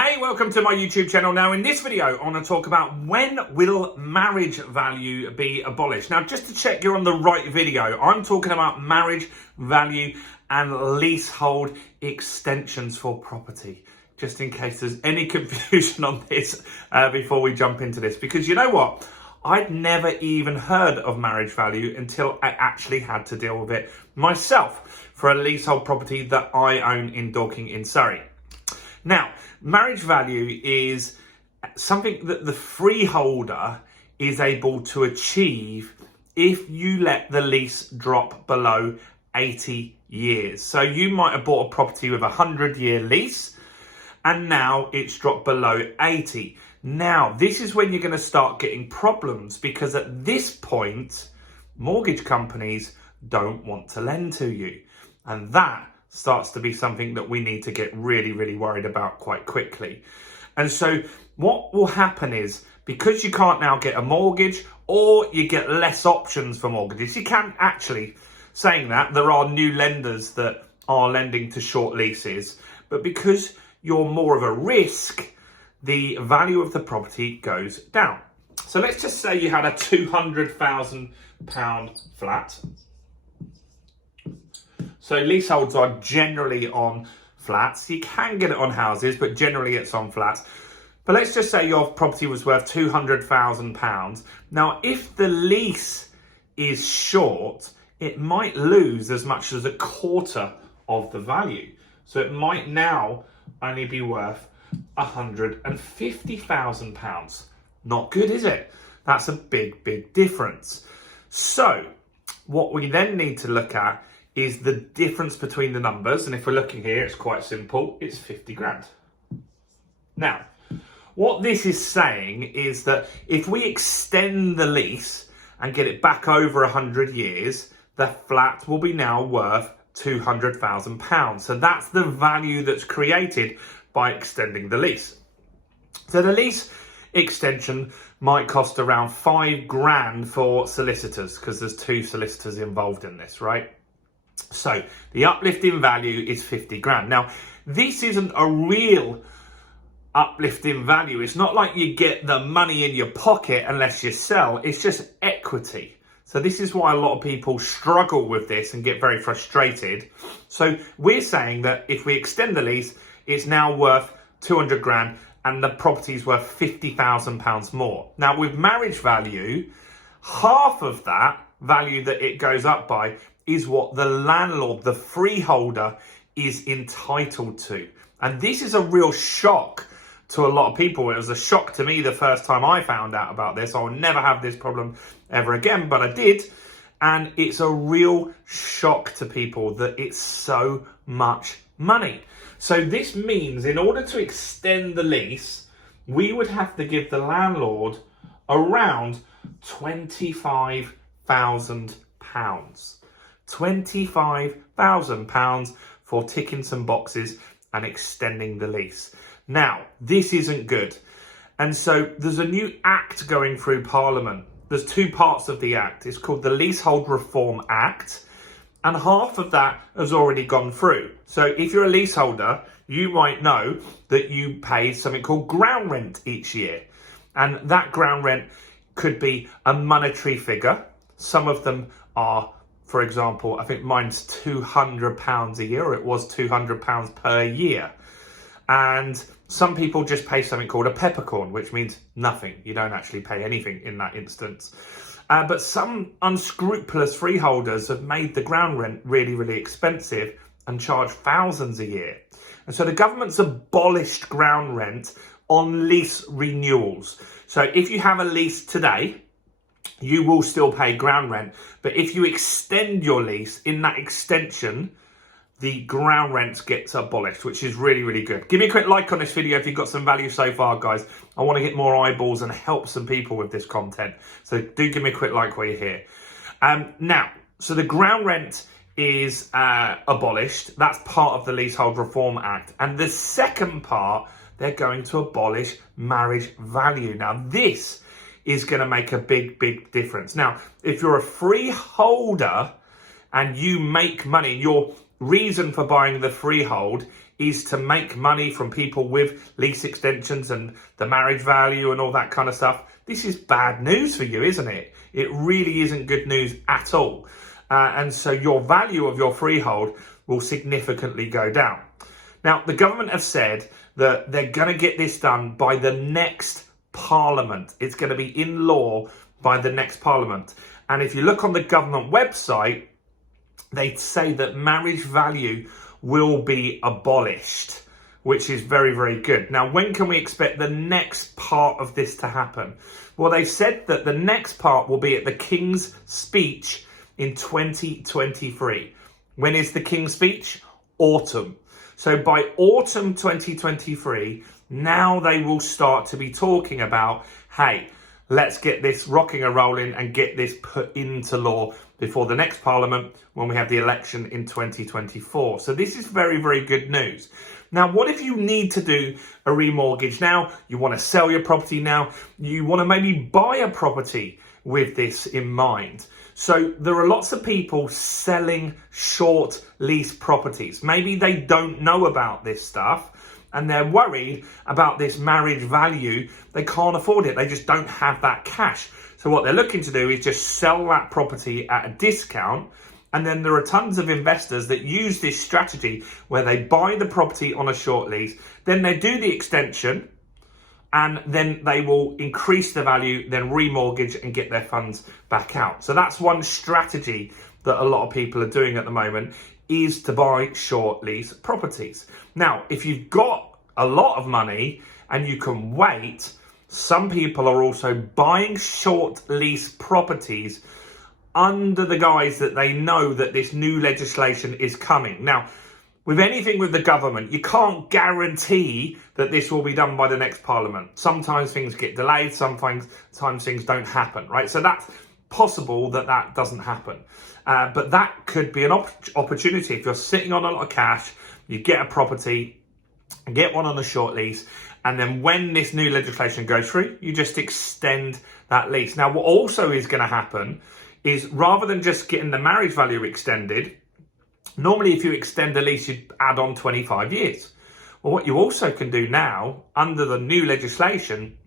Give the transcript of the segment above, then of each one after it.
Hey, welcome to my YouTube channel. Now in this video, I want to talk about when will marriage value be abolished. Now just to check you're on the right video, I'm talking about marriage value and leasehold extensions for property. Just in case there's any confusion on this before we jump into this. Because you know what? I'd never even heard of marriage value until I actually had to deal with it myself for a leasehold property that I own in Dorking in Surrey. Now, marriage value is something that the freeholder is able to achieve if you let the lease drop below 80 years. So you might have bought a property with a 100-year lease and now it's dropped below 80. Now, this is when you're going to start getting problems because at this point, mortgage companies don't want to lend to you. And that starts to be something that we need to get really worried about quite quickly. And so what will happen is, because you can't now get a mortgage or you get less options for mortgages, you can actually, saying that, there are new lenders that are lending to short leases, but because you're more of a risk, the value of the property goes down. So let's just say you had a £200,000 flat. So leaseholds are generally on flats. You can get it on houses, but generally it's on flats. But let's just say your property was worth £200,000. Now, if the lease is short, it might lose as much as a quarter of the value. So it might now only be worth £150,000. Not good, is it? That's a big difference. So what we then need to look at is the difference between the numbers. And if we're looking here, it's quite simple. It's 50 grand. Now, what this is saying is that if we extend the lease and get it back over 100 years, the flat will be now worth £200,000. So that's the value that's created by extending the lease. So the lease extension might cost around 5 grand for solicitors because there's 2 solicitors involved in this, right? So the uplift in value is 50 grand. Now, this isn't a real uplift in value. It's not like you get the money in your pocket unless you sell. It's just equity. So this is why a lot of people struggle with this and get very frustrated. So we're saying that if we extend the lease, it's now worth 200 grand and the property's worth £50,000 more. Now with marriage value, half of that value that it goes up by is what the landlord, the freeholder, is entitled to. And this is a real shock to a lot of people. It was a shock to me the first time I found out about this. I'll never have this problem ever again, but I did. And it's a real shock to people that it's so much money. So this means in order to extend the lease, we would have to give the landlord around £25,000. £25,000 for ticking some boxes and extending the lease. Now, this isn't good. And so there's a new act going through Parliament. There's 2 parts of the act. It's called the Leasehold Reform Act. And half of that has already gone through. So if you're a leaseholder, you might know that you pay something called ground rent each year. And that ground rent could be a monetary figure. Some of them are, for example, I think mine's £200 a year, or it was £200 per year. And some people just pay something called a peppercorn, which means nothing. You don't actually pay anything in that instance. But some unscrupulous freeholders have made the ground rent really expensive and charge thousands a year. And so the government's abolished ground rent on lease renewals. So if you have a lease today, you will still pay ground rent. But if you extend your lease, in that extension, the ground rent gets abolished, which is really good. Give me a quick like on this video if you've got some value so far, guys. I want to get more eyeballs and help some people with this content. So do give me a quick like while you're here. Now, so the ground rent is abolished. That's part of the Leasehold Reform Act. And the second part, they're going to abolish marriage value. Now, this is going to make a big difference. Now, if you're a freeholder and you make money, your reason for buying the freehold is to make money from people with lease extensions and the marriage value and all that kind of stuff, this is bad news for you, isn't it? It really isn't good news at all. And so your value of your freehold will significantly go down. Now, the government have said that they're going to get this done by the next Parliament. It's going to be in law by the next Parliament. And if you look on the government website, they say that marriage value will be abolished, which is very, very good. Now, when can we expect the next part of this to happen? Well, they've said that the next part will be at the King's speech in 2023. When is the King's speech? Autumn. So by autumn 2023, now they will start to be talking about, hey, let's get this rocking and rolling and get this put into law before the next Parliament when we have the election in 2024. So this is very, very good news. Now, what if you need to do a remortgage now? You want to sell your property now? You want to maybe buy a property with this in mind? So there are lots of people selling short lease properties. Maybe they don't know about this stuff and they're worried about this marriage value. They can't afford it. They just don't have that cash. So what they're looking to do is just sell that property at a discount. And then there are tons of investors that use this strategy where they buy the property on a short lease, then they do the extension, and then they will increase the value, then remortgage and get their funds back out. So that's one strategy that a lot of people are doing at the moment, is to buy short lease properties. Now, if you've got a lot of money and you can wait, some people are also buying short lease properties under the guise that they know that this new legislation is coming. Now, with anything with the government, you can't guarantee that this will be done by the next Parliament. Sometimes things get delayed, sometimes things don't happen, right? So that's possible that that doesn't happen. But that could be an opportunity. If you're sitting on a lot of cash, you get a property, get one on a short lease, and then when this new legislation goes through, you just extend that lease. Now, what also is going to happen is, rather than just getting the marriage value extended, normally if you extend the lease, you add on 25 years. Well, what you also can do now, under the new legislation,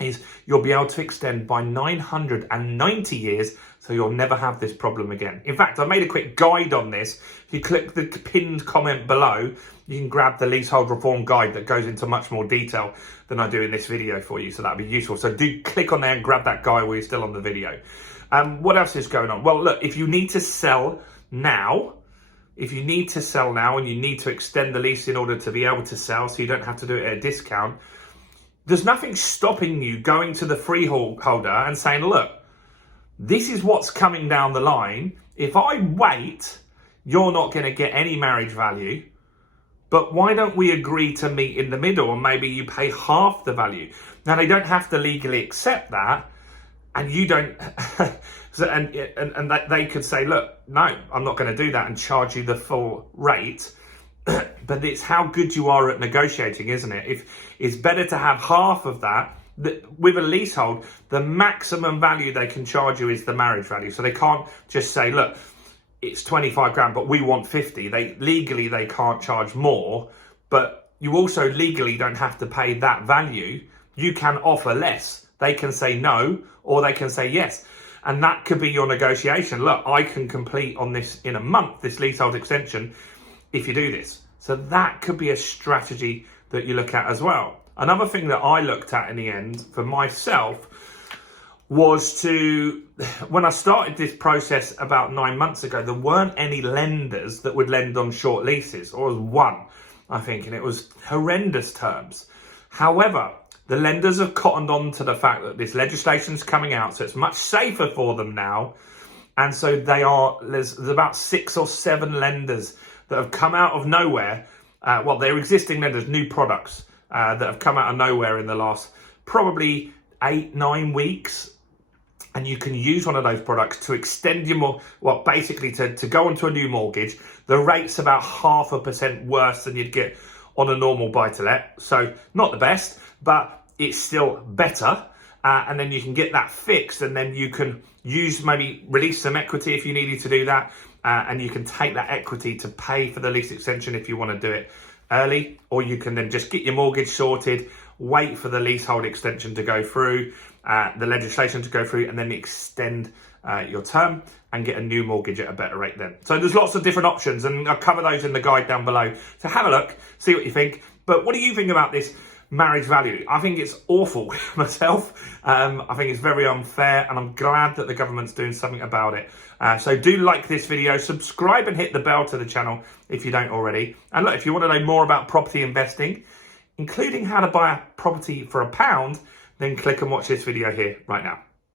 is you'll be able to extend by 990 years, so you'll never have this problem again. In fact, I made a quick guide on this. If you click the pinned comment below, you can grab the Leasehold Reform Guide that goes into much more detail than I do in this video for you, so that'd be useful. So do click on there and grab that guide while you're still on the video. What else is going on? Well, look, if you need to sell now, and you need to extend the lease in order to be able to sell so you don't have to do it at a discount, there's nothing stopping you going to the freeholder and saying, look, this is what's coming down the line. If I wait, you're not going to get any marriage value, but why don't we agree to meet in the middle and maybe you pay half the value? Now, they don't have to legally accept that, and you don't, and they could say, look, no, I'm not going to do that and charge you the full rate. But it's how good you are at negotiating, isn't it? If it's better to have half of that. With a leasehold, the maximum value they can charge you is the marriage value. So they can't just say, look, it's 25 grand, but we want 50. Legally, they can't charge more, but you also legally don't have to pay that value. You can offer less. They can say no, or they can say yes. And that could be your negotiation. Look, I can complete on this in a month, this leasehold extension, if you do this. So that could be a strategy that you look at as well. Another thing that I looked at in the end for myself was when I started this process about 9 months ago, there weren't any lenders that would lend on short leases, or was one, I think, and it was horrendous terms. However, the lenders have cottoned on to the fact that this legislation is coming out, so it's much safer for them now. And so there's about 6 or 7 lenders that have come out of nowhere. They're existing lenders, new products that have come out of nowhere in the last probably 8-9 weeks. And you can use one of those products to extend your basically to go onto a new mortgage. The rate's about 0.5% worse than you'd get on a normal buy-to-let. So not the best, but it's still better. And then you can get that fixed, and then you can maybe release some equity if you needed to do that. And you can take that equity to pay for the lease extension if you want to do it early, or you can then just get your mortgage sorted, wait for the leasehold extension to go through, the legislation to go through, and then extend your term and get a new mortgage at a better rate then. So there's lots of different options, and I'll cover those in the guide down below. So have a look, see what you think. But what do you think about this marriage value? I think it's awful myself. I think it's very unfair, and I'm glad that the government's doing something about it. So do like this video, subscribe and hit the bell to the channel if you don't already. And look, if you want to know more about property investing, including how to buy a property for £1, then click and watch this video here right now.